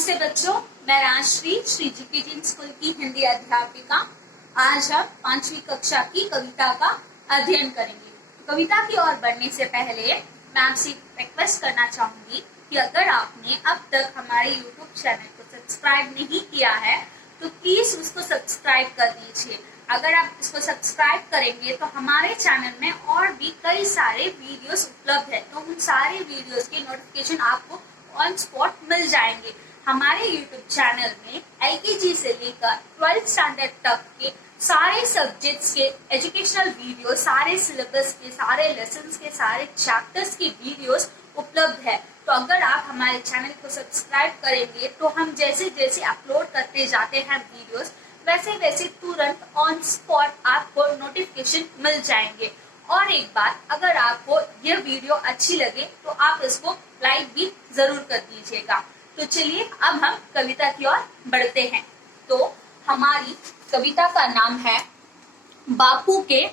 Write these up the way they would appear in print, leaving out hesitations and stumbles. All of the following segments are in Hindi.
नमस्ते बच्चों, मैं राजश्री श्री जीपीटी स्कूल की हिंदी अध्यापिका। आज हम 5वीं कक्षा की कविता का अध्ययन करेंगे। कविता की ओर बढ़ने से पहले मैं आपसे रिक्वेस्ट करना चाहूंगी कि अगर आपने अब तक हमारे YouTube चैनल को सब्सक्राइब नहीं किया है तो प्लीज उसको सब्सक्राइब कर दीजिए। अगर आप इसको सब्सक्राइब करेंगे तो हमारे चैनल में और भी कई सारे वीडियोस उपलब्ध है, तो उन सारे वीडियोस के नोटिफिकेशन आपको ऑन स्पॉट मिल जाएंगे। हमारे YouTube चैनल में LKG से लेकर 12th स्टैंडर्ड तक के सारे सब्जेक्ट्स के एजुकेशनल वीडियो, सारे सिलेबस के, सारे लेसन्स के, सारे चैप्टर्स की वीडियोस उपलब्ध है। तो अगर आप हमारे चैनल को सब्सक्राइब करेंगे तो हम जैसे जैसे अपलोड करते जाते हैं वीडियोस, वैसे वैसे तुरंत ऑन स्पॉट आपको नोटिफिकेशन मिल जाएंगे। और एक बात, अगर आपको यह वीडियो अच्छी लगे तो आप इसको लाइक भी जरूर कर दीजिएगा। तो चलिए अब हम कविता की ओर बढ़ते हैं। तो हमारी कविता का नाम है बापू के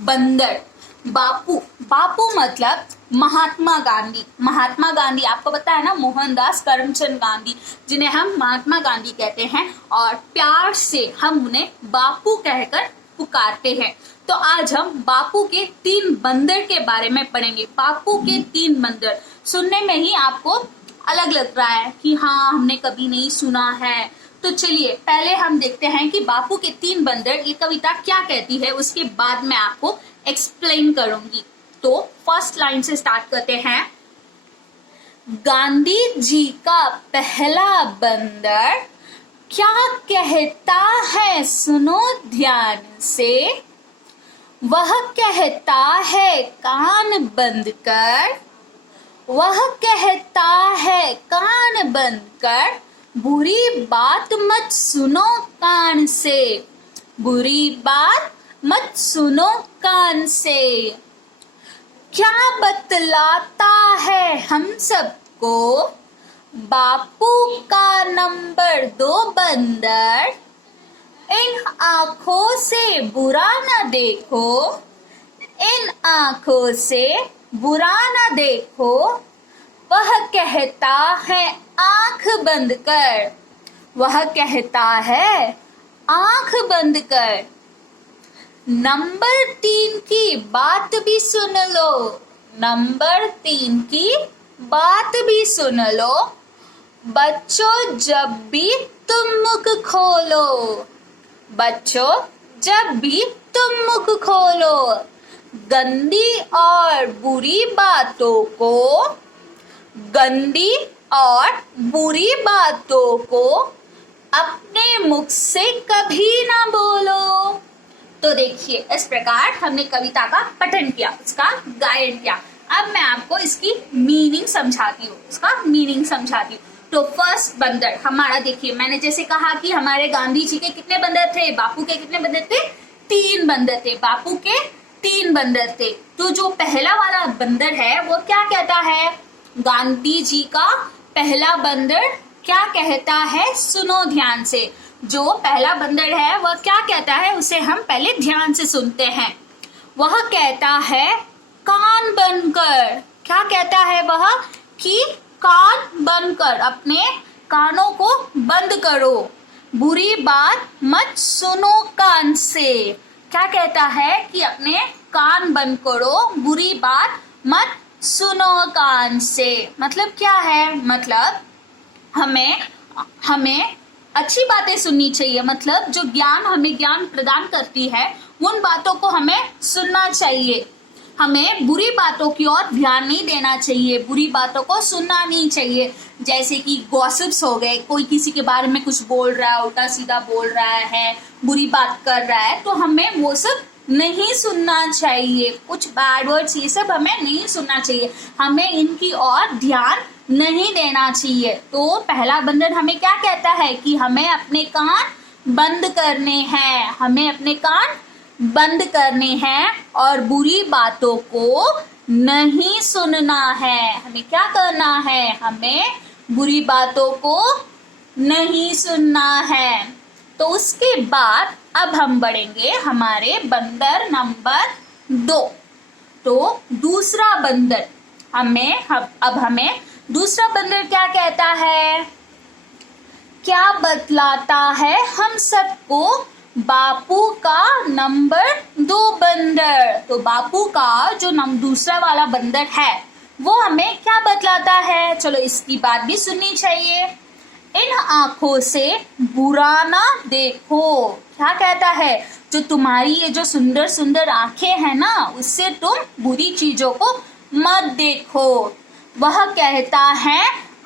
बंदर। बापू बापू मतलब महात्मा गांधी। महात्मा गांधी आपको पता है ना, मोहनदास करमचंद गांधी, जिन्हें हम महात्मा गांधी कहते हैं और प्यार से हम उन्हें बापू कहकर पुकारते हैं। तो आज हम बापू के 3 बंदर के बारे में पढ़ेंगे। बापू के 3 बंदर सुनने में ही आपको अलग लग रहा है कि हाँ, हमने कभी नहीं सुना है। तो चलिए पहले हम देखते हैं कि बापू के 3 बंदर ये कविता क्या कहती है, उसके बाद मैं आपको एक्सप्लेन करूंगी। तो फर्स्ट लाइन से स्टार्ट करते हैं। गांधी जी का पहला बंदर क्या कहता है सुनो ध्यान से, वह कहता है कान बंद कर, वह कहता है कान बंद कर, बुरी बात मत सुनो कान से, बुरी बात मत सुनो कान से। क्या बतलाता है हम सबको बापू का नंबर 2 बंदर, इन आंखों से बुरा न देखो, इन आंखों से बुरा न देखो, वह कहता है आंख बंद कर, वह कहता है आंख बंद कर। नंबर 3 की बात भी सुन लो, नंबर 3 की बात भी सुन लो, बच्चों जब भी तुम मुख खोलो, बच्चों जब भी तुम मुख खोलो, गंदी और बुरी बातों को, गंदी और बुरी बातों को अपने मुख से कभी ना बोलो। तो देखिए, इस प्रकार हमने कविता का पठन किया, उसका गायन किया। अब मैं आपको इसकी मीनिंग समझाती हूँ, इसका मीनिंग समझाती हूँ। तो फर्स्ट बंदर हमारा, देखिए मैंने जैसे कहा कि हमारे गांधी जी के कितने बंदर थे, बापू के कितने बंदर थे, 3 बंदर थे। बापू के 3 बंदर थे। तो जो पहला वाला बंदर है वो क्या कहता है, गांधी जी का पहला बंदर क्या कहता है, सुनो ध्यान से। जो पहला बंदर है वह क्या कहता है, उसे हम पहले ध्यान से सुनते हैं। वह कहता है कान बंद कर। क्या कहता है वह, कि कान बंद कर, अपने कानों को बंद करो, बुरी बात मत सुनो कान से। क्या कहता है कि अपने कान बंद करो, बुरी बात मत सुनो कान से। मतलब क्या है, मतलब हमें अच्छी बातें सुननी चाहिए। मतलब जो ज्ञान हमें ज्ञान प्रदान करती है उन बातों को हमें सुनना चाहिए। हमें बुरी बातों की ओर ध्यान नहीं देना चाहिए, बुरी बातों को सुनना नहीं चाहिए। जैसे कि गॉसिप्स हो गए, कोई किसी के बारे में कुछ बोल रहा है, उल्टा सीधा बोल रहा है, बुरी बात कर रहा है, तो हमें वो सब नहीं सुनना चाहिए। कुछ बैड वर्ड्स ये सब हमें नहीं सुनना चाहिए, हमें इनकी ओर ध्यान नहीं देना चाहिए। तो पहला बंदर हमें क्या कहता है कि हमें अपने कान बंद करने हैं, हमें अपने कान बंद करने हैं और बुरी बातों को नहीं सुनना है। हमें क्या करना है, हमें बुरी बातों को नहीं सुनना है। तो उसके बाद अब हम बढ़ेंगे हमारे बंदर नंबर 2। तो दूसरा बंदर हमें दूसरा बंदर क्या कहता है, क्या बतलाता है हम सबको? बापू का नंबर 2 बंदर। तो बापू का जो दूसरा वाला बंदर है वो हमें क्या बतलाता है? चलो इसकी बात भी सुननी चाहिए। इन आंखों से बुरा ना देखो। क्या कहता है? जो तुम्हारी ये जो सुंदर सुंदर आंखें हैं ना, उससे तुम बुरी चीजों को मत देखो। वह कहता है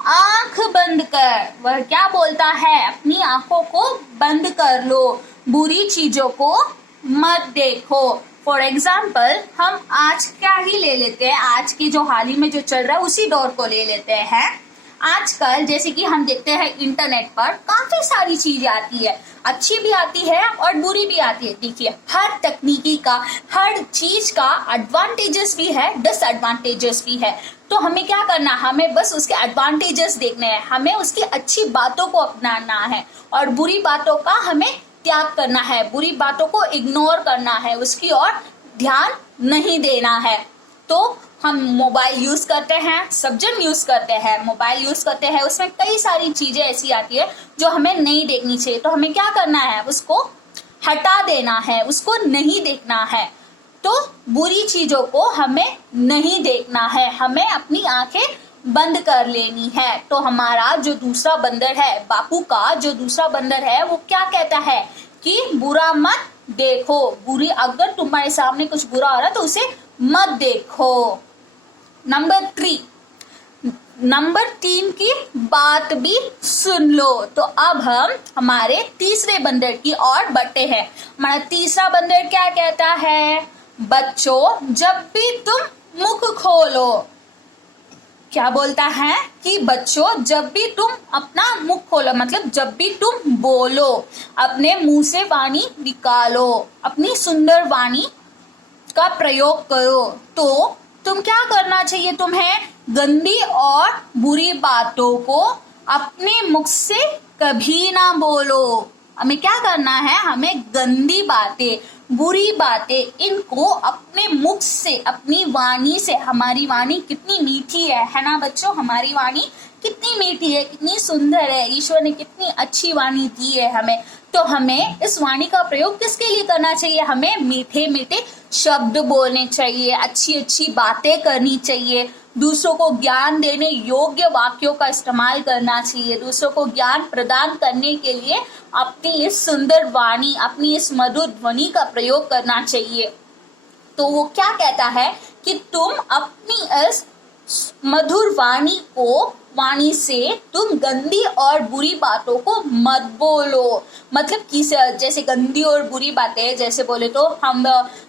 आंख बंद कर। वह क्या बोलता है? अपनी आंखों को बंद कर लो, बुरी चीजों को मत देखो। फॉर एग्जाम्पल हम आज क्या ही ले लेते हैं, आज की जो हाल ही में जो चल रहा है उसी दौर को ले लेते हैं। आजकल जैसे कि हम देखते हैं इंटरनेट पर काफी सारी चीजें आती है, अच्छी भी आती है और बुरी भी आती है। देखिए हर तकनीकी का, हर चीज का एडवांटेजेस भी है, डिसएडवांटेजेस भी है। तो हमें क्या करना, हमें बस उसके एडवांटेजेस देखने हैं, हमें उसकी अच्छी बातों को अपनाना है और बुरी बातों का हमें त्याग करना है, बुरी बातों को इग्नोर करना है, उसकी ओर ध्यान नहीं देना है। तो हम मोबाइल यूज करते हैं, सब जन यूज करते हैं, मोबाइल यूज करते हैं, उसमें कई सारी चीजें ऐसी आती है जो हमें नहीं देखनी चाहिए। तो हमें क्या करना है, उसको हटा देना है, उसको नहीं देखना है। तो बुरी चीजों को हमें नहीं देखना है, हमें अपनी आंखें बंद कर लेनी है। तो हमारा जो दूसरा बंदर है, बापू का जो दूसरा बंदर है, वो क्या कहता है कि बुरा मत देखो। बुरी, अगर तुम्हारे सामने कुछ बुरा हो रहा है तो उसे मत देखो। नंबर 3 की बात भी सुन लो। तो अब हम हमारे तीसरे बंदर की ओर बढ़ते हैं। हमारा तीसरा बंदर क्या कहता है? बच्चों जब भी तुम मुख खोलो। क्या बोलता है कि बच्चों जब भी तुम अपना मुख खोलो, मतलब जब भी तुम बोलो, अपने मुंह से वाणी निकालो, अपनी सुंदर वाणी का प्रयोग करो। तो तुम क्या करना चाहिए? तुम्हें गंदी और बुरी बातों को अपने मुख से कभी ना बोलो। हमें क्या करना है? हमें गंदी बातें, बुरी बातें, इनको अपने मुख से, अपनी वाणी से, हमारी वाणी कितनी मीठी है ना बच्चों? हमारी वाणी कितनी मीठी है, कितनी सुंदर है, ईश्वर ने कितनी अच्छी वाणी दी है हमें। तो हमें इस वाणी का प्रयोग किसके लिए करना चाहिए? हमें मीठे मीठे शब्द बोलने चाहिए, अच्छी अच्छी बातें करनी चाहिए, दूसरों को ज्ञान देने योग्य वाक्यों का इस्तेमाल करना चाहिए, दूसरों को ज्ञान प्रदान करने के लिए अपनी इस सुंदर वाणी, अपनी इस मधुर ध्वनि का प्रयोग करना चाहिए। तो वो क्या कहता है कि तुम अपनी इस मधुर वाणी से तुम गंदी और बुरी बातों को मत बोलो। मतलब कि जैसे गंदी और बुरी बातें, जैसे बोले तो हम,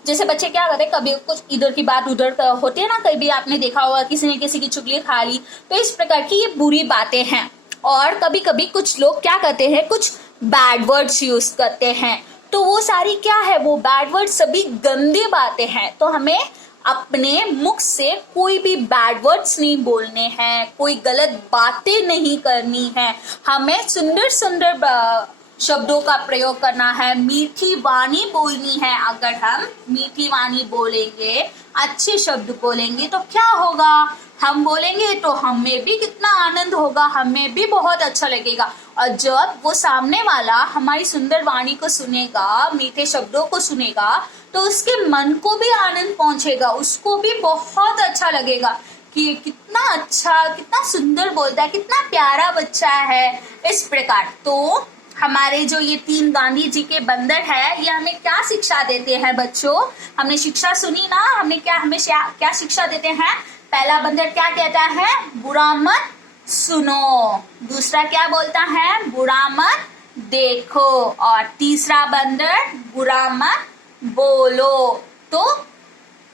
जैसे बच्चे क्या करते हैं, कभी कुछ इधर की बात उधर होती है ना, कभी आपने देखा होगा किसी ने किसी की चुगली खा ली, तो इस प्रकार की ये बुरी बातें हैं। और कभी कभी कुछ लोग क्या करते हैं, कुछ बैड वर्ड्स यूज करते हैं। तो वो सारी क्या है, वो बैड वर्ड्स सभी गंदी बातें हैं। तो हमें अपने मुख से कोई भी बैड वर्ड्स नहीं बोलने हैं, कोई गलत बातें नहीं करनी है, हमें सुंदर सुंदर शब्दों का प्रयोग करना है, मीठी वाणी बोलनी है। अगर हम मीठी वाणी बोलेंगे, अच्छे शब्द बोलेंगे तो क्या होगा, हम बोलेंगे तो हमें भी कितना आनंद होगा, हमें भी बहुत अच्छा लगेगा। और जब वो सामने वाला हमारी सुंदर वाणी को सुनेगा, मीठे शब्दों को सुनेगा, तो उसके मन को भी आनंद पहुंचेगा, उसको भी बहुत अच्छा लगेगा कि कितना अच्छा, कितना सुंदर बोलता है, कितना प्यारा बच्चा है। इस प्रकार तो हमारे जो ये 3 गांधी जी के बंदर है, ये हमें क्या शिक्षा देते हैं बच्चों? हमने शिक्षा सुनी ना, हमें क्या शिक्षा देते हैं? पहला बंदर क्या कहता है? बुरा मत सुनो। दूसरा क्या बोलता है? बुरा मत देखो। और तीसरा बंदर बुरा मत बोलो। तो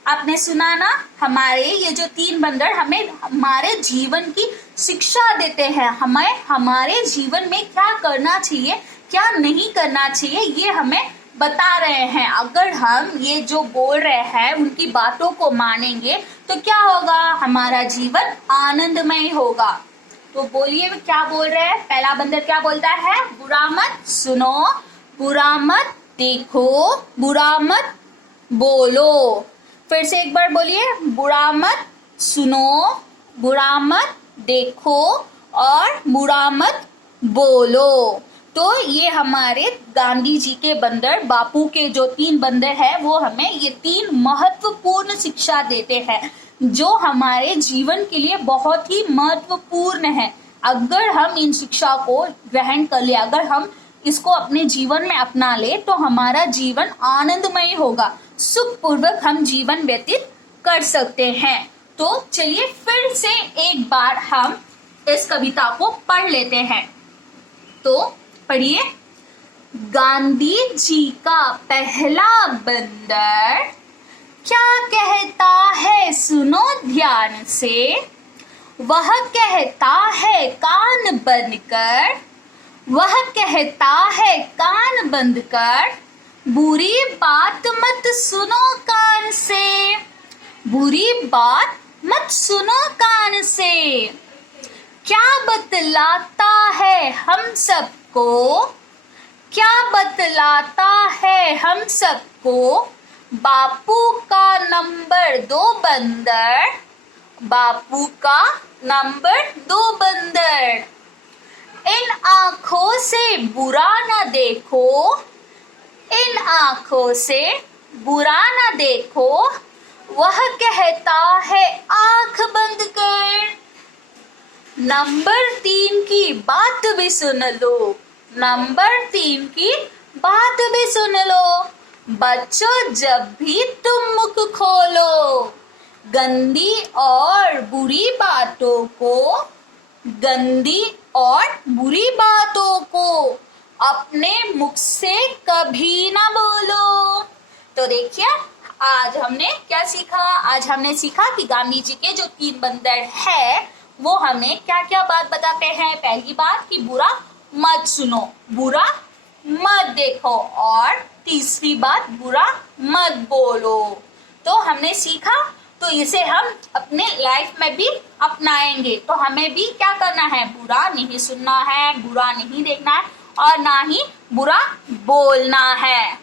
आपने सुना ना, हमारे ये जो 3 बंदर हमें हमारे जीवन की शिक्षा देते हैं, हमें हमारे जीवन में क्या करना चाहिए, क्या नहीं करना चाहिए, ये हमें बता रहे हैं। अगर हम ये जो बोल रहे हैं उनकी बातों को मानेंगे तो क्या होगा, हमारा जीवन आनंदमय होगा। तो बोलिए क्या बोल रहे हैं? पहला बंदर क्या बोलता है? बुरा मत सुनो, बुरा मत देखो, बुरा मत बोलो। फिर से एक बार बोलिए, बुरा मत सुनो, बुरा मत देखो और बुरा मत बोलो। तो ये हमारे गांधी जी के बंदर, बापू के जो 3 बंदर हैं, वो हमें ये 3 महत्वपूर्ण शिक्षा देते हैं जो हमारे जीवन के लिए बहुत ही महत्वपूर्ण है। अगर हम इन शिक्षा को ग्रहण कर ले, अगर हम इसको अपने जीवन में अपना ले, तो हमारा जीवन आनंदमय होगा, सुखपूर्वक हम जीवन व्यतीत कर सकते हैं। तो चलिए फिर से एक बार हम इस कविता को पढ़ लेते हैं। तो पढ़िए। गांधी जी का पहला बंदर क्या कहता है सुनो ध्यान से, वह कहता है कान बंद कर, वह कहता है कान बंद कर, बुरी बात मत सुनो कान से, बुरी बात मत सुनो कान से। क्या बतलाता है हम सबको, क्या बतलाता है हम सबको, बापू का नंबर 2 बंदर, बापू का नंबर 2 बंदर। इन आंखों से बुरा न देखो, इन आंखों से बुरा न देखो, वह कहता है आंख बंद कर। नंबर 3 की बात भी सुन लो, नंबर 3 की बात भी सुन लो। बच्चों जब भी तुम मुख खोलो, गंदी और बुरी बातों को, गंदी और बुरी बातों को अपने मुख से कभी ना बोलो। तो देखिए आज हमने क्या सीखा, आज हमने सीखा कि गांधी जी के जो 3 बंदर है वो हमें क्या क्या बात बताते हैं। पहली बात कि बुरा मत सुनो, बुरा मत देखो, और तीसरी बात बुरा मत बोलो। तो हमने सीखा, तो इसे हम अपने लाइफ में भी अपनाएंगे। तो हमें भी क्या करना है, बुरा नहीं सुनना है, बुरा नहीं देखना है और ना ही बुरा बोलना है।